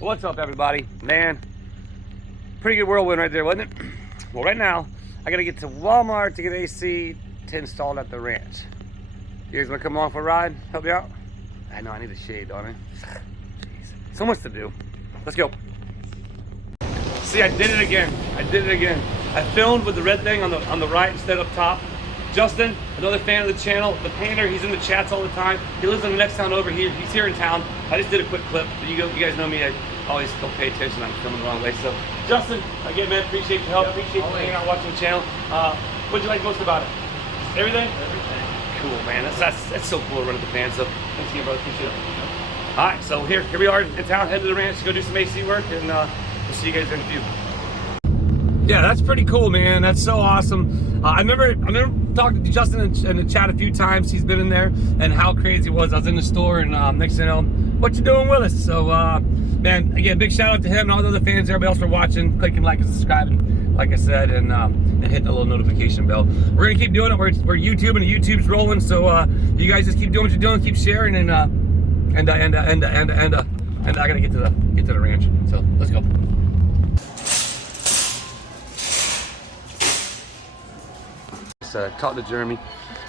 What's up, everybody? Man, pretty good whirlwind right there, wasn't it? Well, right now, I gotta get to Walmart to get AC to install it at the ranch. You guys wanna come along for a ride? Help me out? I know, I need a shade, don't I? Jeez. So much to do. Let's go. See, I did it again. I filmed with the red thing on the right instead of up top. Justin, another fan of the channel, the painter, he's in the chats all the time. He lives in the next town over here. He's here in town. I just did a quick clip. You guys know me. I always don't pay attention. I'm filming the wrong way. So, Justin, again, man, appreciate your help. Appreciate you hanging out, watching the channel. What'd you like most about it? Everything? Everything. Cool, man. That's so cool to run at the fan. So, thanks again, brother. Appreciate it. All right, so here we are in town. Head to the ranch to go do some AC work, and we'll see you guys in a few. Yeah, that's pretty cool, man. That's so awesome. I remember talking to Justin in the chat a few times. He's been in there, and how crazy it was. I was in the store, and next thing you know, what you doing with us? So, man, again, big shout out to him and all the other fans, everybody else for watching, clicking like and subscribing, like I said, and hit the little notification bell. We're gonna keep doing it. We're YouTube, and YouTube's rolling. So you guys just keep doing what you're doing, keep sharing, and I gotta get to the ranch. So let's go. Talked to Jeremy.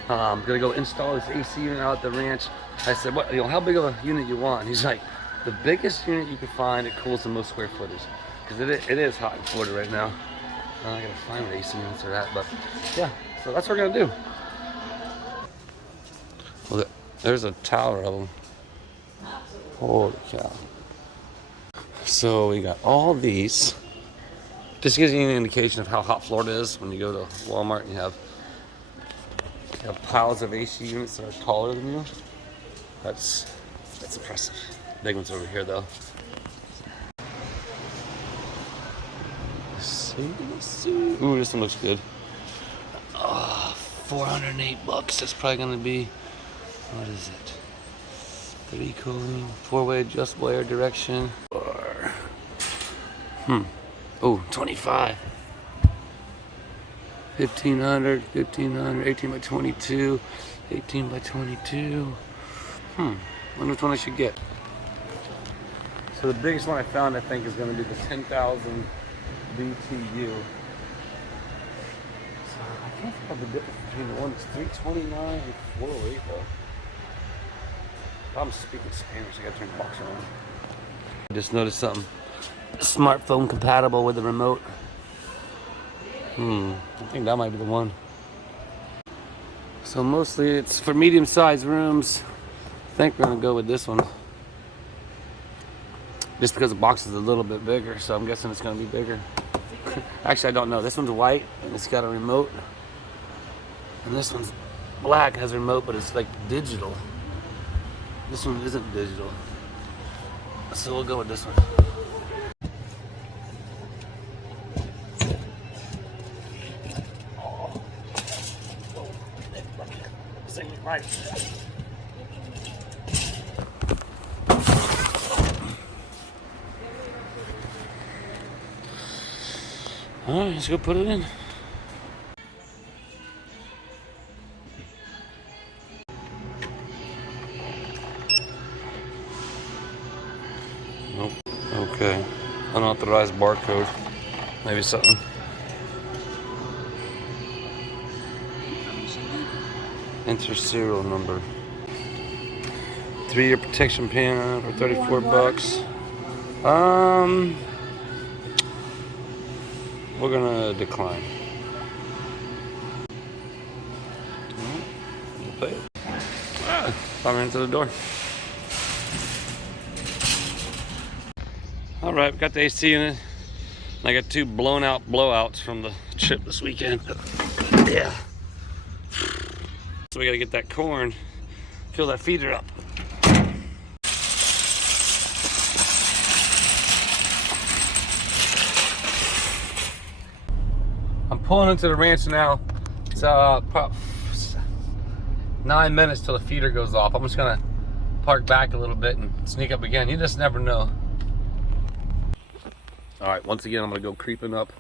I'm gonna go install this AC unit out at the ranch. I said, "What? How big of a unit you want?" And he's like, "The biggest unit you can find. It cools the most square footage, because it is hot in Florida right now. I gotta find what AC units are at, but yeah. So that's what we're gonna do." Well, there's a tower of them. Holy cow! So we got all these. Just gives you an indication of how hot Florida is when you go to Walmart and you have piles of AC units that are taller than you. That's impressive. Big one's over here though. Let's see. Ooh, this one looks good. $408. That's probably gonna be, what is it? 3 cooling, 4-way adjustable air direction. Oh, 25. 1500, 18 by 22, 18 by 22. Wonder which one I should get. So the biggest one I found, I think, is going to be the 10,000 BTU. So I can't think of the difference between the one that's 329 and 408 though. I'm speaking Spanish, I got to turn the box on. I just noticed something. Smartphone compatible with the remote. I think that might be the one. So mostly it's for medium-sized rooms. I think we're gonna go with this one. Just because the box is a little bit bigger, so I'm guessing it's gonna be bigger. Actually, I don't know. This one's white and it's got a remote. And this one's black, has a remote, but it's like digital. This one isn't digital. So we'll go with this one. Right. All right, let's go put it in. Nope. Okay. Unauthorized barcode. Maybe something. Enter serial number. 3-year protection plan for $34. We're gonna decline. We'll pay it. I ran into the door. All right, we got the AC in it. I got 2 blown out blowouts from the trip this weekend. Yeah. So we gotta get that corn, fill that feeder up. I'm pulling into the ranch now. It's probably 9 minutes till the feeder goes off. I'm just gonna park back a little bit and sneak up again. You just never know. All right, once again, I'm gonna go creeping up.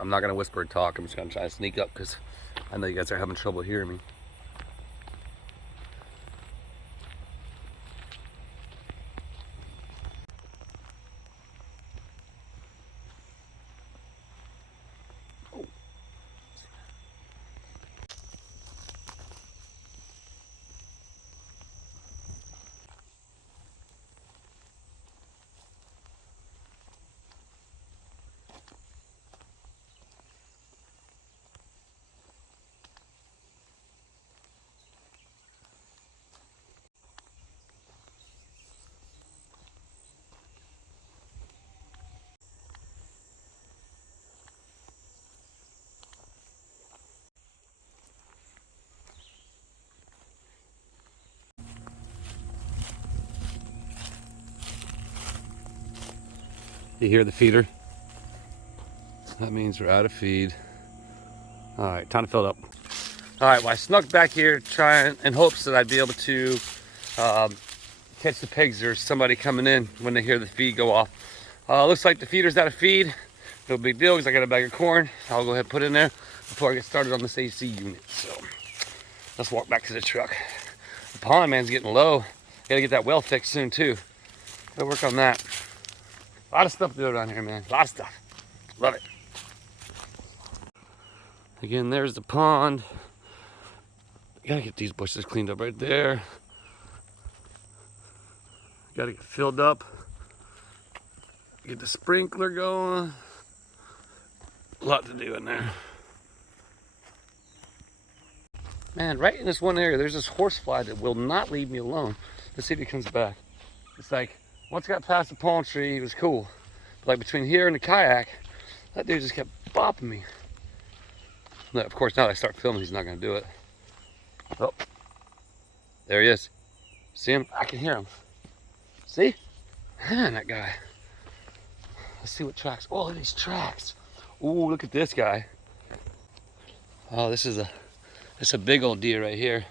I'm not gonna whisper and talk. I'm just gonna try to sneak up because I know you guys are having trouble hearing me. You hear the feeder? That means we're out of feed. All right, time to fill it up. All right, well, I snuck back here trying in hopes that I'd be able to catch the pigs or somebody coming in when they hear the feed go off. Looks like the feeder's out of feed. No big deal because I got a bag of corn. I'll go ahead and put it in there before I get started on this AC unit. So let's walk back to the truck. The pond, man's getting low. Gotta get that well fixed soon too. Gotta work on that. A lot of stuff to do around here, man. A lot of stuff. Love it. Again, there's the pond. Gotta get these bushes cleaned up right there. Gotta get filled up. Get the sprinkler going. A lot to do in there. Man, right in this one area, there's this horsefly that will not leave me alone. Let's see if he comes back. It's like, once I got past the palm tree, it was cool. But like between here and the kayak, that dude just kept bopping me. But of course, now that I start filming, he's not gonna do it. Oh, there he is. See him? I can hear him. See? Man, that guy. Let's see what tracks. Oh, look at these tracks. Ooh, look at this guy. Oh, this is a big old deer right here.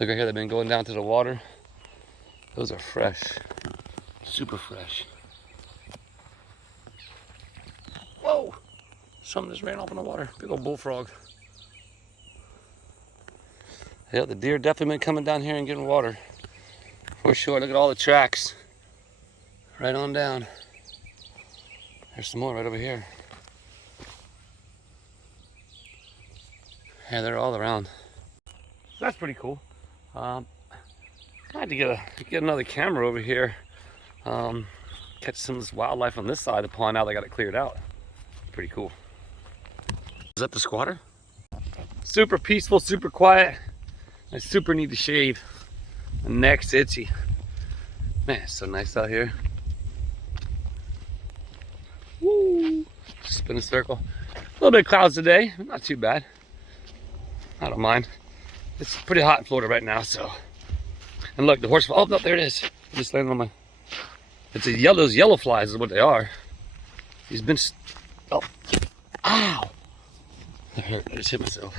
Look right here, they've been going down to the water. Those are fresh, super fresh. Whoa, something just ran off in the water. Big old bullfrog. Yeah, the deer definitely been coming down here and getting water. For sure, look at all the tracks. Right on down. There's some more right over here. Yeah, they're all around. That's pretty cool. I had to get another camera over here. Catch some of this wildlife on this side of the pond now they got it cleared out. Pretty cool. Is that the squatter? Super peaceful, super quiet. I super need to shave. My neck's itchy. Man, it's so nice out here. Woo! Spin a circle. A little bit of clouds today, not too bad. I don't mind. It's pretty hot in Florida right now, so. And look, the horse. Oh no, there it is. It just landed on my. It's those yellow flies is what they are. He's been. Oh, ow! That hurt. I just hit myself.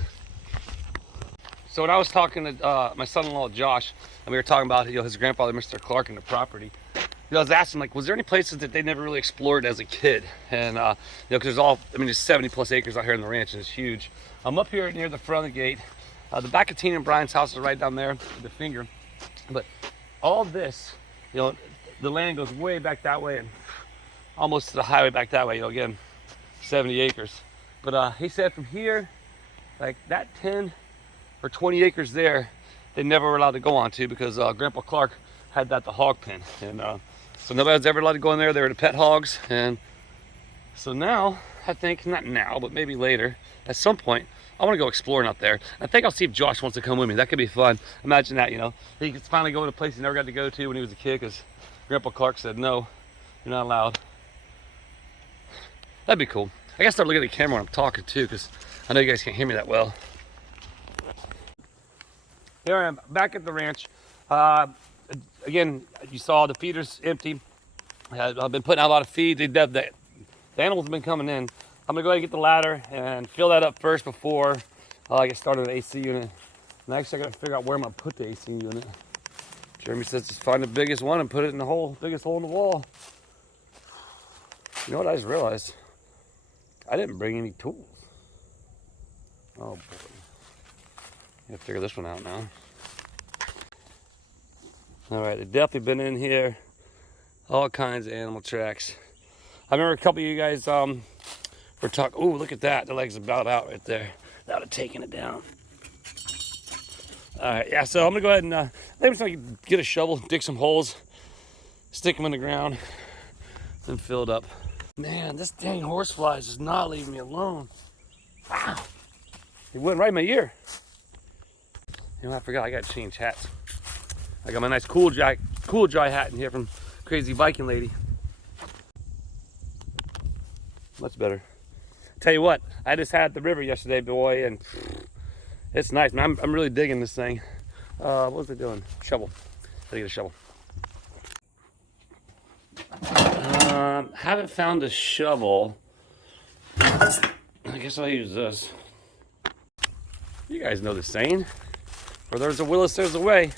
So when I was talking to my son-in-law Josh, and we were talking about his grandfather, Mr. Clark, and the property. I was asking, like, was there any places that they never really explored as a kid? And because there's 70 plus acres out here in the ranch, and it's huge. I'm up here near the front of the gate. The back of Tina and Brian's house is right down there, the finger. But all this, the land goes way back that way and almost to the highway back that way. Again, 70 acres. But he said from here, like that 10 or 20 acres there, they never were allowed to go on to because Grandpa Clark had the hog pen, and so nobody was ever allowed to go in there. They were the pet hogs, and so now I think, not now, but maybe later, at some point, I want to go exploring out there. I think I'll see if Josh wants to come with me. That could be fun. Imagine that, he could finally go to a place he never got to go to when he was a kid because Grandpa Clark said no, you're not allowed. That'd be cool. I gotta start looking at the camera when I'm talking too, because I know you guys can't hear me that well. Here I am back at the ranch. Again, you saw the feeder's empty. I've been putting out a lot of feed. The animals have been coming in. I'm gonna go ahead and get the ladder and fill that up first before I get started on the AC unit. And actually I gotta figure out where I'm gonna put the AC unit. Jeremy says just find the biggest one and put it in the biggest hole in the wall. You know what I just realized? I didn't bring any tools. Oh boy. I gotta figure this one out now. All right, they've definitely been in here. All kinds of animal tracks. I remember a couple of you guys were talking. Oh, look at that. The leg's about out right there. That would have taken it down. All right, yeah, so I'm gonna go ahead and maybe just like get a shovel, dig some holes, stick them in the ground, then fill it up. Man, this dang horsefly is not leaving me alone. Wow. It went right in my ear. I forgot I got to change hats. I got my nice cool dry hat in here from Crazy Viking Lady. Much better. Tell you what, I just had the river yesterday, boy, and it's nice, man. I'm really digging this thing. What was it doing? Shovel. Gotta get a shovel. Haven't found a shovel. I guess I'll use this. You guys know the saying, where there's a will, there's a way.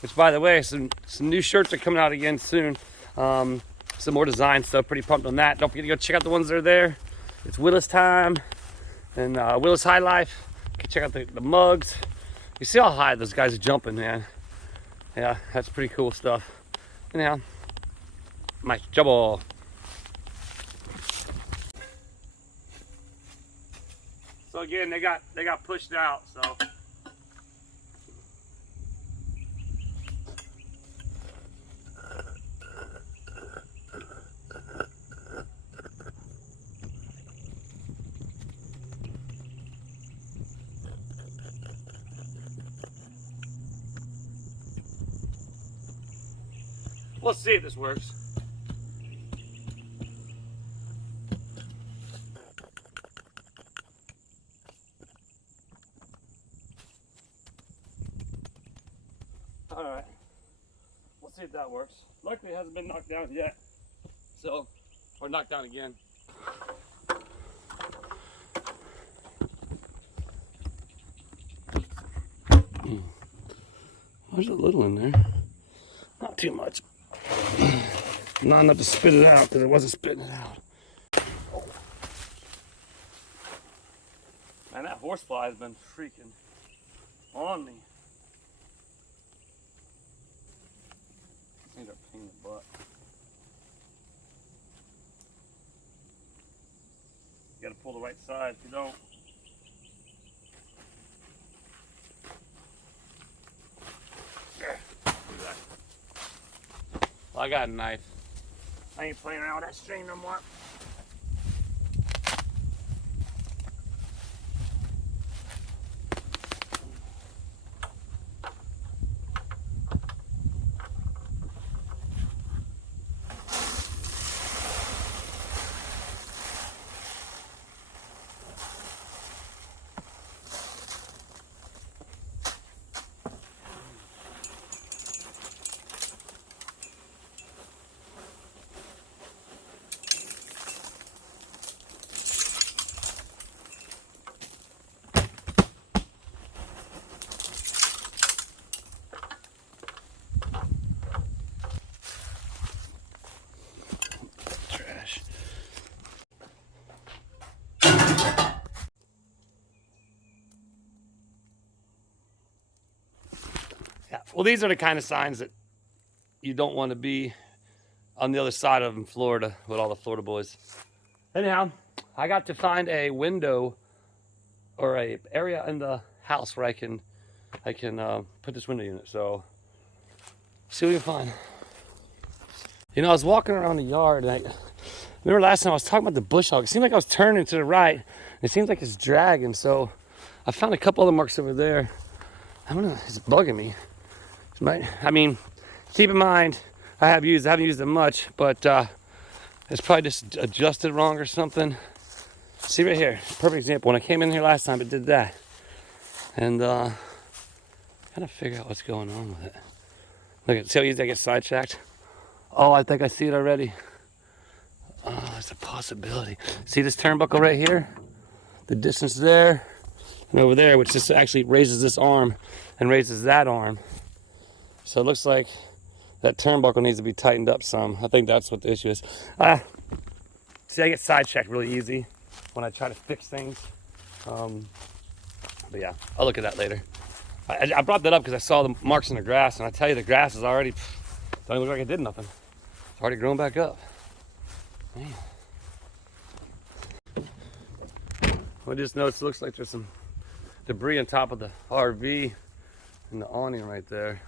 Which, by the way, some new shirts are coming out again soon. Some more design stuff, pretty pumped on that. Don't forget to go check out the ones that are there. It's Willis time and Willis High Life. You can check out the mugs. You see how high those guys are jumping, man. Yeah, that's pretty cool stuff. Anyhow, my trouble. So again, they got pushed out, so. We'll see if this works. All right, we'll see if that works. Luckily, it hasn't been knocked down yet, so, or knocked down again. There's a little in there, not too much. Not enough to spit it out because it wasn't spitting it out. Oh. Man, that horsefly has been freaking on me. These are a pain in the butt. You gotta pull the right side if you don't. Well, I got a knife. I ain't playing around with that string no more. Yeah, well, these are the kind of signs that you don't want to be on the other side of in Florida with all the Florida boys. Anyhow, I got to find a window or a area in the house where I can put this window unit. So, see what we can find. You know, I was walking around the yard and I remember last time I was talking about the bush hog. It seemed like I was turning to the right. And it seems like it's dragging. So, I found a couple other marks over there. I don't know, it's bugging me. I mean, keep in mind, I haven't used it much, but it's probably just adjusted wrong or something. See right here, perfect example. When I came in here last time, it did that. And kind of figure out what's going on with it. Look at, see how easy I get sidetracked? Oh, I think I see it already. Oh, it's a possibility. See this turnbuckle right here? The distance there and over there, which just actually raises this arm and raises that arm. So it looks like that turnbuckle needs to be tightened up some. I think that's what the issue is. See, I get sidetracked really easy when I try to fix things. But yeah, I'll look at that later. I brought that up because I saw the marks in the grass, and I tell you, the grass is already, don't even look like it did nothing. It's already grown back up. Man. I just noticed it looks like there's some debris on top of the RV and the awning right there.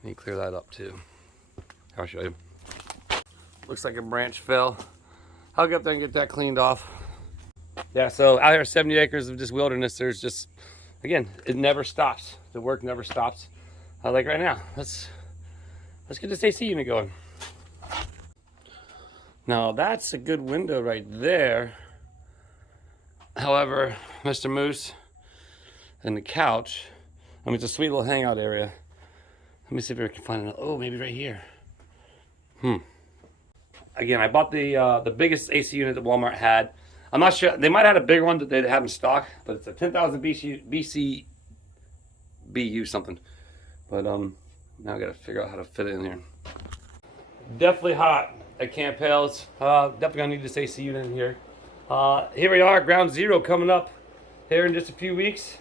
I need to clear that up too. I'll show you. Looks like a branch fell. I'll get up there and get that cleaned off. Yeah, so out here 70 acres of just wilderness, there's just, again, it never stops. The work never stops. Like right now, let's get this AC unit going. Now that's a good window right there. However, Mr. Moose and the couch, I mean, it's a sweet little hangout area. Let me see if I can find it. Oh, maybe right here. again, I bought the biggest AC unit that Walmart had. I'm not sure, they might have had a bigger one that they have in stock, but it's a 10,000 BU something. But now I gotta figure out how to fit it in here. Definitely hot at Camp Hales. Definitely gonna need this AC unit in here. Here we are, ground zero coming up here in just a few weeks.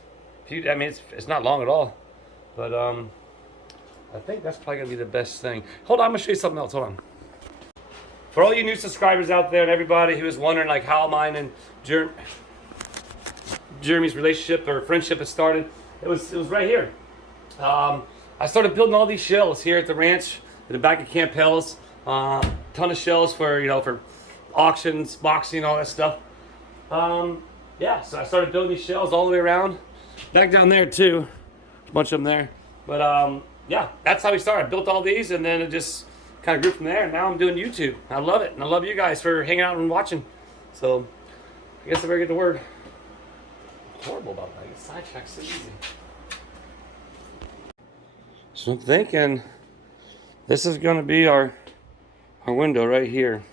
I mean, it's not long at all, but I think that's probably gonna be the best thing. Hold on, I'm gonna show you something else. Hold on. For all you new subscribers out there and everybody who is wondering like how mine and Jeremy's relationship or friendship has started, it was right here. I started building all these shells here at the ranch in the back of Camp Hales. Ton of shells for for auctions, boxing, all that stuff. Yeah, so I started building these shells all the way around. Back down there too, a bunch of them there. But yeah, that's how we started. I built all these and then it just kind of grew from there. And now I'm doing YouTube. I love it, and I love you guys for hanging out and watching. So I guess I better get to work. I'm horrible about that. I get sidetracked so easy. So I'm thinking this is going to be our window right here.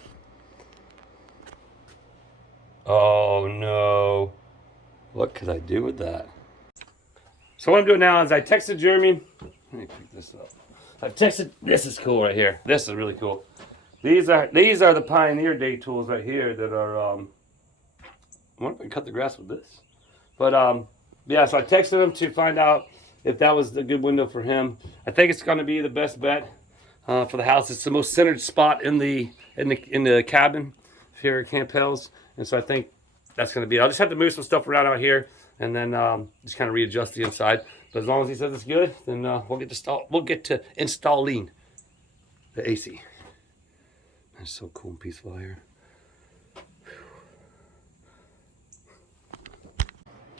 Oh no. What could I do with that? So what I'm doing now is I texted Jeremy. Let me pick this up. I've texted, this is cool right here. This is really cool. These are the Pioneer Day tools right here that are, I wonder if I can cut the grass with this. But yeah, so I texted him to find out if that was a good window for him. I think it's going to be the best bet for the house. It's the most centered spot in the cabin here at Camp Hales, and so I think that's going to be it. I'll just have to move some stuff around out here and then just kind of readjust the inside. But as long as he says it's good, then we'll get to installing the AC. That's so cool and peaceful here.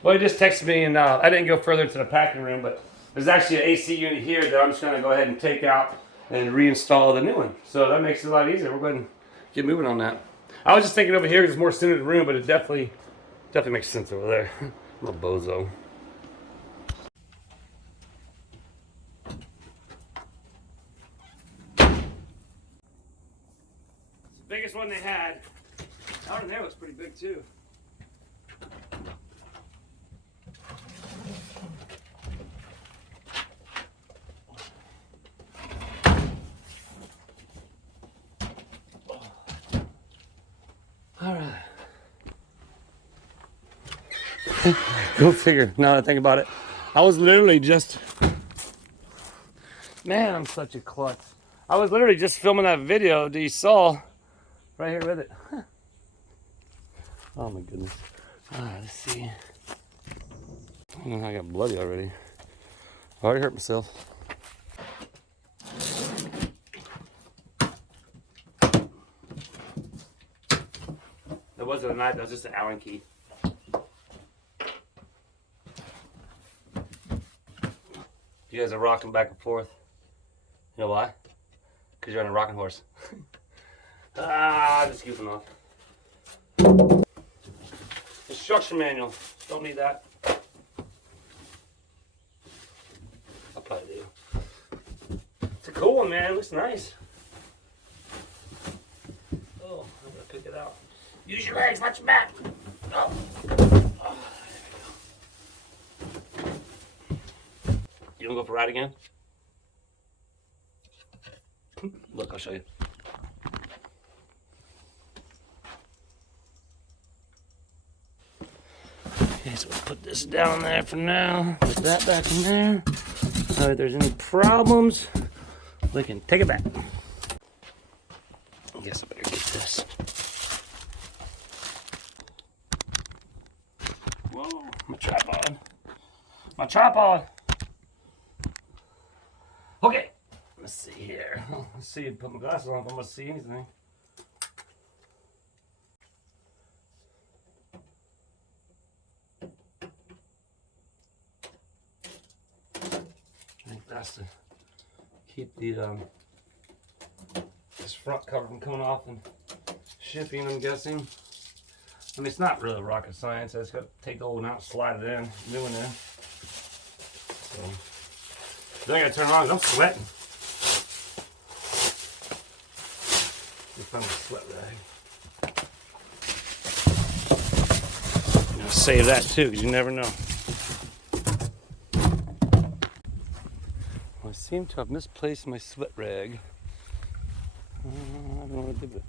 Well, he just texted me, and I didn't go further into the packing room, but there's actually an AC unit here that I'm just going to go ahead and take out and reinstall the new one. So that makes it a lot easier. We're going to get moving on that. I was just thinking over here because it's more centered in the room, but it definitely makes sense over there. I'm a bozo. Biggest one they had. Out in there looks pretty big too. All right. Go figure. Now that I think about it, I was literally just, man, I'm such a klutz. I was literally just filming that video that you saw. Right here with it. Huh. Oh my goodness. Let's see. I got bloody already. I already hurt myself. That wasn't a knife, that was just an Allen key. You guys are rocking back and forth. You know why? Because you're on a rocking horse. Just goofing off. Instruction manual. Don't need that. I'll probably do. It's a cool one, man. It looks nice. Oh, I'm gonna pick it out. Use your legs. Watch your back. Oh. Oh. You wanna go for a ride again? Look, I'll show you. Okay, so we'll put this down there for now. Put that back in there. Now, if there's any problems, we can take it back. I guess I better get this. Whoa, my tripod. My tripod. Okay, let's see here. Let's see, put my glasses on if I'm gonna see anything. To keep the this front cover from coming off and shipping, I'm guessing. I mean, it's not really rocket science. I just got to take the old one out, slide it in, new one in. So then I got to turn it on because I'm sweating. Found my sweat rag. I'm gonna save that too, because you never know. Well, I seem to have misplaced my sweat rag. I don't know what to do.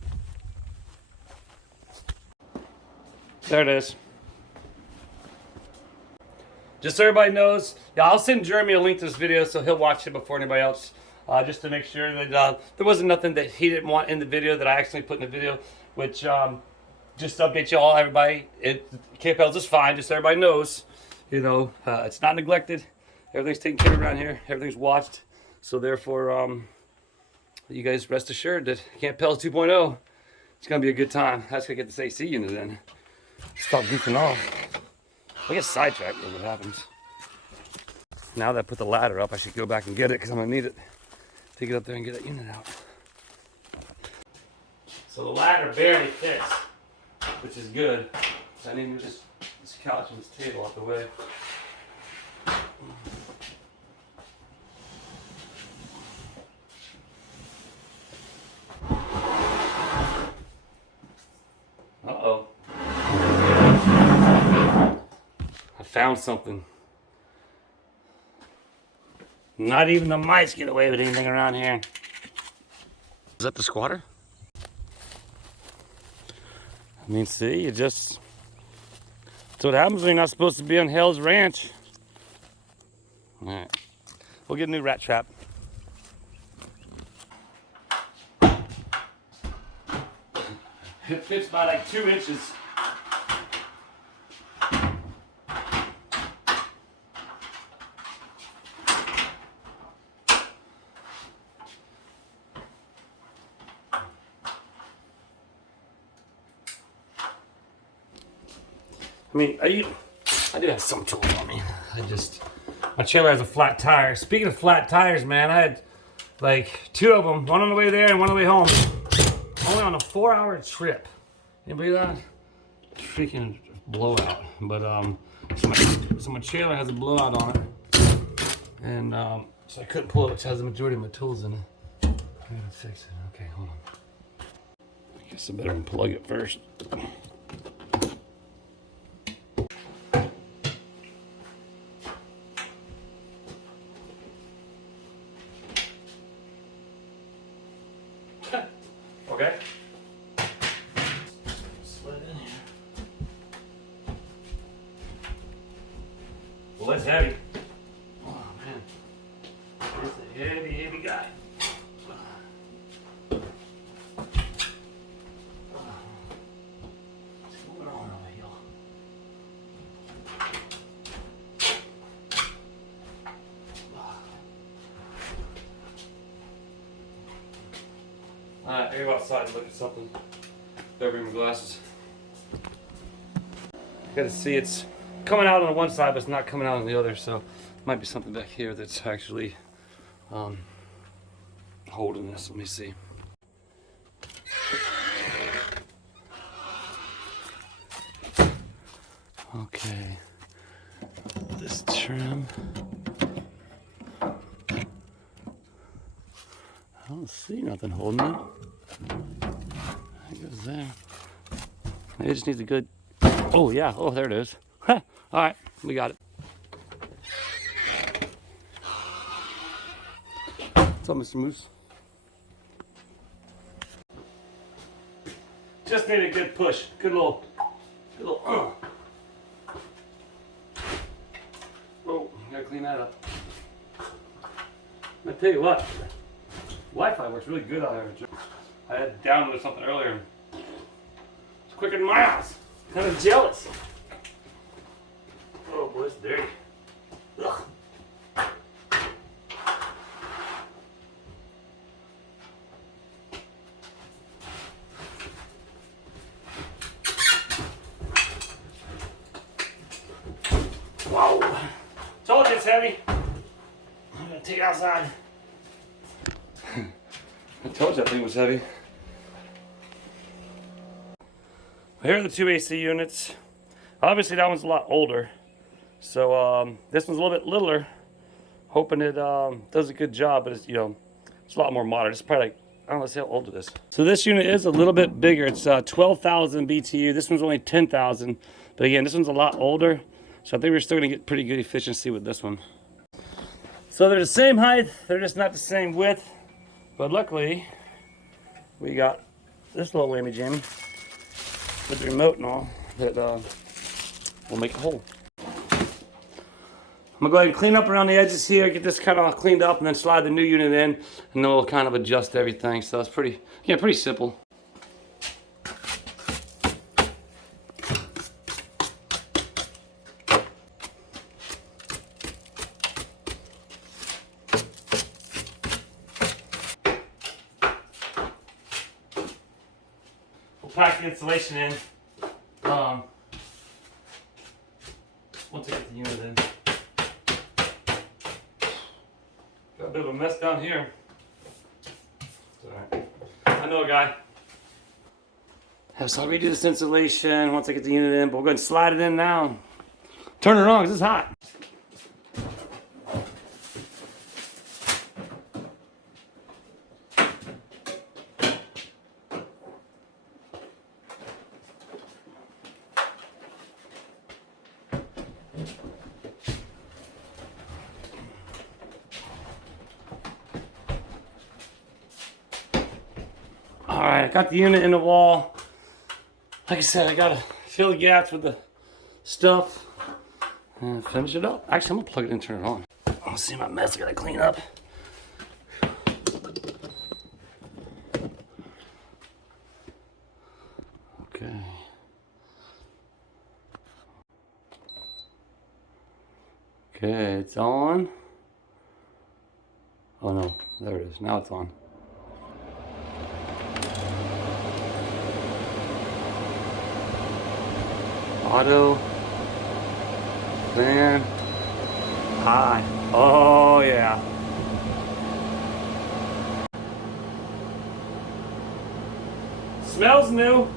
There it is. Just so everybody knows, yeah, I'll send Jeremy a link to this video so he'll watch it before anybody else. Just to make sure that there wasn't nothing that he didn't want in the video that I actually put in the video, which just to update you all, everybody, KFL's is fine, just so everybody knows, you know, it's not neglected. Everything's taken care of around here. Everything's watched. So therefore, you guys rest assured that KFL's 2.0, it's going to be a good time. That's going to get this AC unit in. Stop goofing off. I get sidetracked is what happens. Now that I put the ladder up, I should go back and get it because I'm going to need it to get up there and get that unit out. So the ladder barely fits, which is good. So I need to move this couch and this table out the way. Uh-oh. I found something. Not even the mice get away with anything around here. Is that the squatter? I mean, see, you just... That's what happens when you're not supposed to be on Hales Ranch. Alright. We'll get a new rat trap. It fits by like 2 inches. I mean, I do have some tools on me. My trailer has a flat tire. Speaking of flat tires, man, I had like 2 of them, one on the way there and one on the way home. Only on a 4-hour trip. Anybody that? Freaking blowout. But so my trailer has a blowout on it, and so I couldn't pull it, which has the majority of my tools in it. I gotta fix it. Okay, hold on. I guess I better unplug it first. Okay. Slid in here. Well, that's heavy. Oh man, it's a heavy, heavy guy. What's going on over here? Alright, I go outside and look at something. Better bring my glasses. Gotta see it's coming out on the one side, but it's not coming out on the other, so might be something back here that's actually holding this. Let me see. Okay. This trim. I don't see nothing holding it. There goes there. It just needs a good... Oh, yeah. Oh, there it is. All right. We got it. What's up, Mr. Moose? Just need a good push. Good little... Oh, gotta clean that up. I tell you what. Wi-Fi works really good out there. I had downloaded something earlier. It's quicker than my house. Kind of jealous. Oh boy, it's dirty. Ugh. Whoa. Told you it's heavy. I'm gonna take it outside. I told you that thing was heavy. Here are the 2 AC units. Obviously that one's a lot older. So this one's a little bit littler. Hoping it does a good job, but it's, you know, it's a lot more modern. It's probably like don't know, let's see how old it is. So this unit is a little bit bigger. It's 12,000 BTU. This one's only 10,000. But again, this one's a lot older. So I think we're still gonna get pretty good efficiency with this one. So they're the same height, they're just not the same width. But luckily, we got this little lammy jammy with the remote and all that will make a hole. I'm gonna go ahead and clean up around the edges here, get this kind of cleaned up, and then slide the new unit in, and then we'll kind of adjust everything. So it's pretty simple. We'll pack the insulation in once I get the unit in. Got a bit of a mess down here. It's alright. I know a guy. So I'll redo this insulation once I get the unit in, but we're going to slide it in now. Turn it on because it's hot. Alright, I got the unit in the wall. Like I said, I gotta fill the gaps with the stuff and finish it up. Actually, I'm gonna plug it in and turn it on. Let's see my mess I gotta clean up. Okay. Okay, it's on. Oh no, there it is. Now it's on. Auto, fan, high. Oh yeah. Smells new.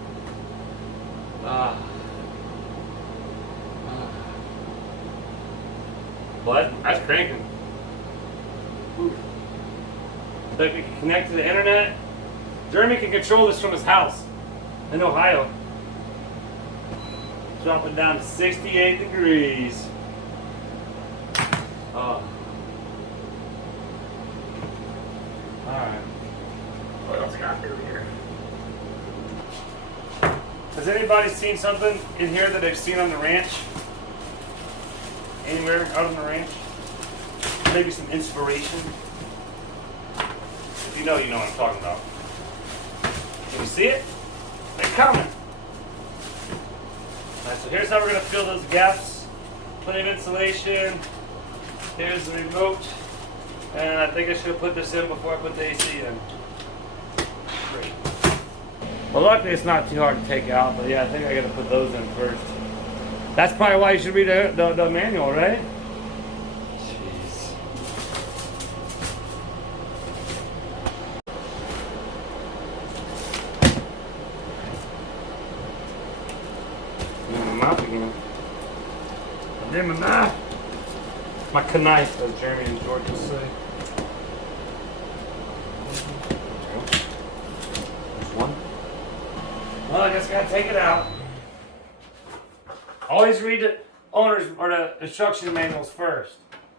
Well, that's cranking. Whew. So we can connect to the internet. Jeremy can control this from his house in Ohio. Dropping down to 68 degrees. Oh. Alright. What else I gotta do here? Has anybody seen something in here that they've seen on the ranch? Anywhere out on the ranch? Maybe some inspiration? If you know, you know what I'm talking about. Can you see it? Make a comment. Alright, so here's how we're going to fill those gaps. Plenty of insulation. Here's the remote. And I think I should have put this in before I put the AC in. Great. Well, luckily it's not too hard to take out, but yeah, I think I got to put those in first. That's probably why you should read the manual, right? Jeez. My mouth again. I did my mouth. My knife, as Jeremy and George will say. There's one. Well, I guess I gotta take it out. Always read the owner's or the instruction manuals first,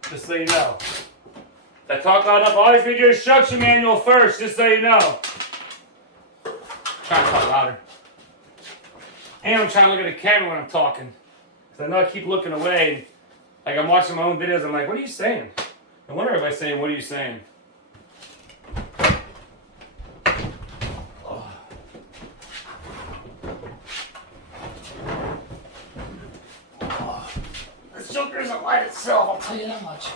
just so you know. If I talk loud enough, always read your instruction manual first, just so you know. Try to talk louder. And I'm trying to look at the camera when I'm talking. Because I know I keep looking away. Like I'm watching my own videos, I'm like, what are you saying? I wonder if I'm saying, what are you saying? This joker doesn't light itself, I'll tell you that much.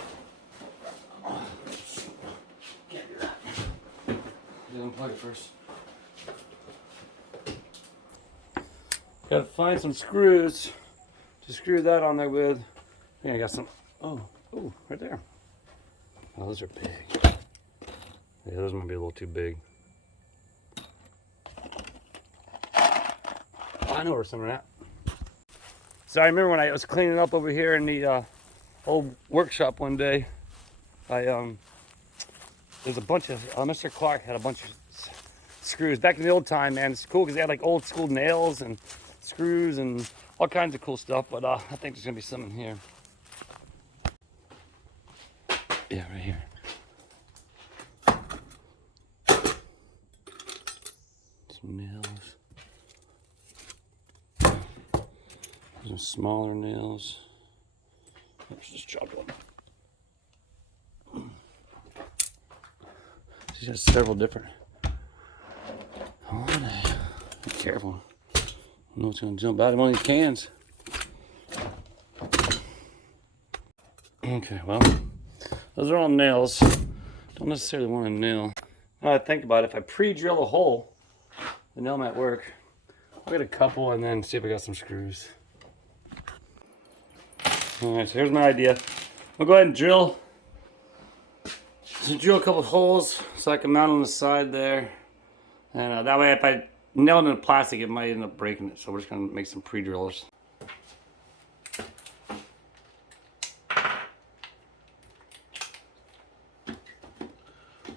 Can't do that. Unplug it first. Gotta find some screws to screw that on there with. I think I got some. Oh, right there. Oh, those are big. Yeah, those might be a little too big. Oh, I know where some are at. So I remember when I was cleaning up over here in the old workshop one day, I there's a bunch of, Mr. Clark had a bunch of screws. Back in the old time, man, it's cool because they had like old school nails and screws and all kinds of cool stuff, but I think there's gonna be some in here. Yeah, right here. Some nails. Some smaller nails. Oops, just dropped one. She has several different. Oh, be careful. I don't know what's gonna jump out of one of these cans. Okay, well, those are all nails. Don't necessarily want a nail. Now I think about it, if I pre-drill a hole, the nail might work. I'll get a couple and then see if I got some screws. Alright, so here's my idea. I'll go ahead and drill a couple of holes so I can mount on the side there. And that way if I nail it in the plastic, it might end up breaking it. So we're just gonna make some pre-drillers.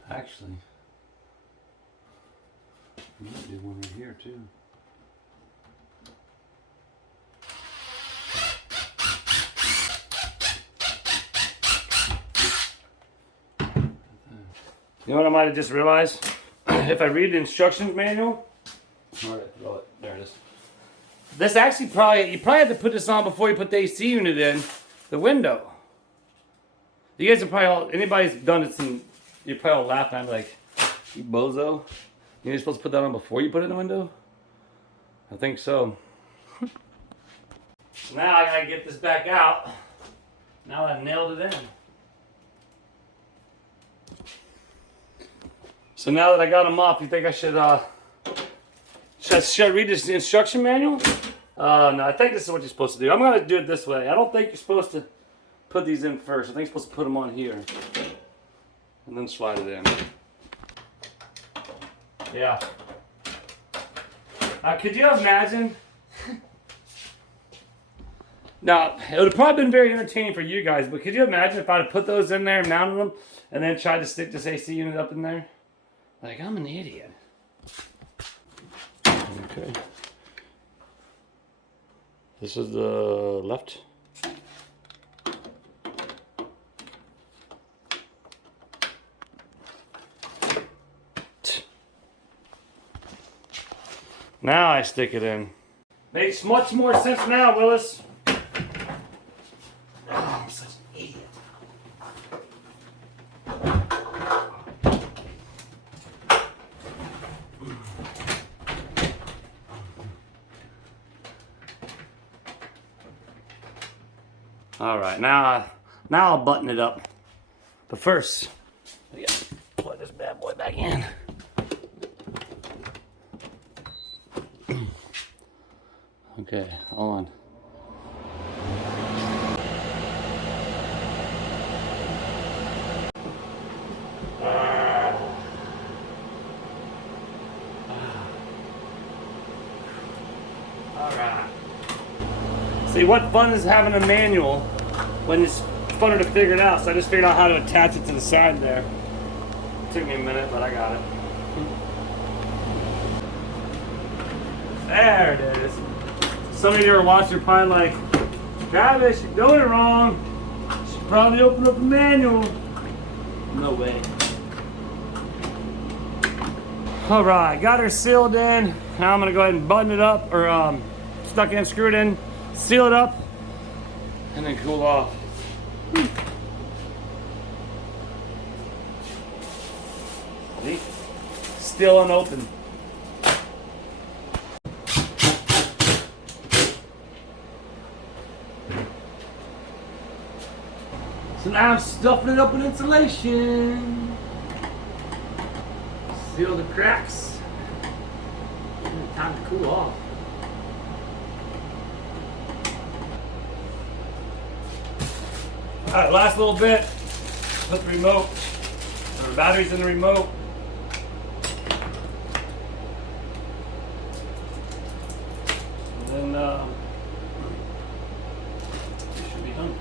Actually, I might do one right here too. You know what I might have just realized? If I read the instructions manual, there it is. This actually you probably have to put this on before you put the AC unit in the window. You guys are probably all, anybody's done it, you're probably all laughing at me like, you bozo. You're supposed to put that on before you put it in the window? I think so. Now I gotta get this back out. Now I've nailed it in. So now that I got them off, you think I should I read this instruction manual? No, I think this is what you're supposed to do. I'm gonna do it this way. I don't think you're supposed to put these in first. I think you're supposed to put them on here. And then slide it in. Yeah. Could you imagine? Now, it would have probably been very entertaining for you guys, but could you imagine if I'd have put those in there and mounted them, and then tried to stick this AC unit up in there? Like, I'm an idiot. Okay. This is the left. Now I stick it in. Makes much more sense now, Willis. Oh, I'm such an idiot. All right, now I'll button it up. But first, I gotta plug this bad boy back in. Okay, hold on. Alright. See, what fun is having a manual when it's funner to figure it out? So I just figured out how to attach it to the side there. It took me a minute, but I got it. There it is. Some of you are watching are probably like, Travis, you're doing it wrong. You should probably open up the manual. No way. Alright, got her sealed in. Now I'm going to go ahead and button it up, or stuck in, screw it in, seal it up, and then cool off. See? Still unopened. So now I'm stuffing it up with insulation. Seal the cracks. Time to cool off. Alright, last little bit. Put the remote, or batteries in the remote. And then it should be done.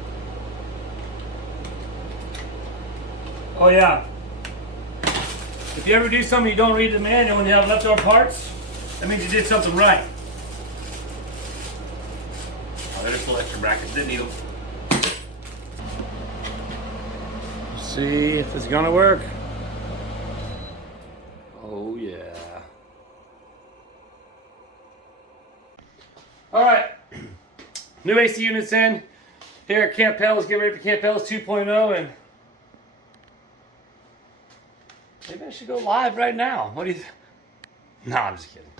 Oh yeah. If you ever do something you don't read the manual and you have leftover parts, that means you did something right. Oh, there's the extra brackets, didn't need them. See if it's gonna work. Oh yeah. All right, new AC units in. Here at Camp Hales, get ready for Camp Hales 2.0, and maybe I should go live right now. What do you think? No, I'm just kidding.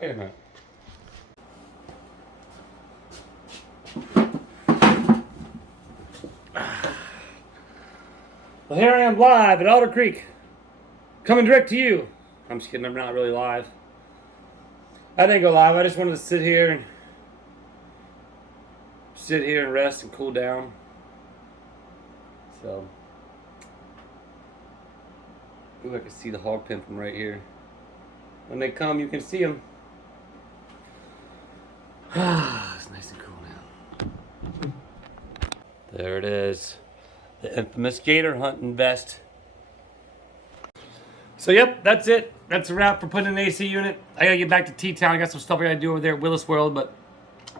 Wait a minute. Well, here I am live at Alder Creek, coming direct to you. I'm just kidding, I'm not really live. I didn't go live, I just wanted to sit here and rest and cool down. So, ooh, I can see the hog pen from right here. When they come, you can see them. It's nice and cool now. There it is. The infamous gator hunting vest. So yep, that's it. That's a wrap for putting in an AC unit. I gotta get back to T-Town. I got some stuff I gotta do over there at Willis World, but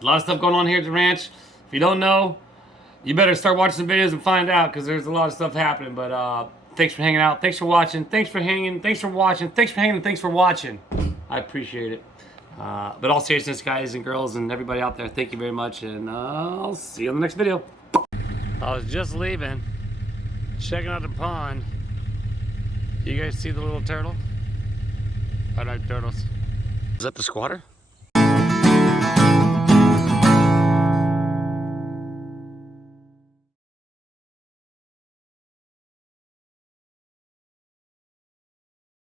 a lot of stuff going on here at the ranch. If you don't know, you better start watching some videos and find out, because there's a lot of stuff happening. But thanks for hanging out. Thanks for watching. Thanks for hanging. Thanks for watching. Thanks for hanging. Thanks for watching. I appreciate it. But all seriousness, guys and girls and everybody out there, thank you very much, and I'll see you on the next video. I was just leaving, checking out the pond. You guys see the little turtle? I like turtles. Is that the squatter?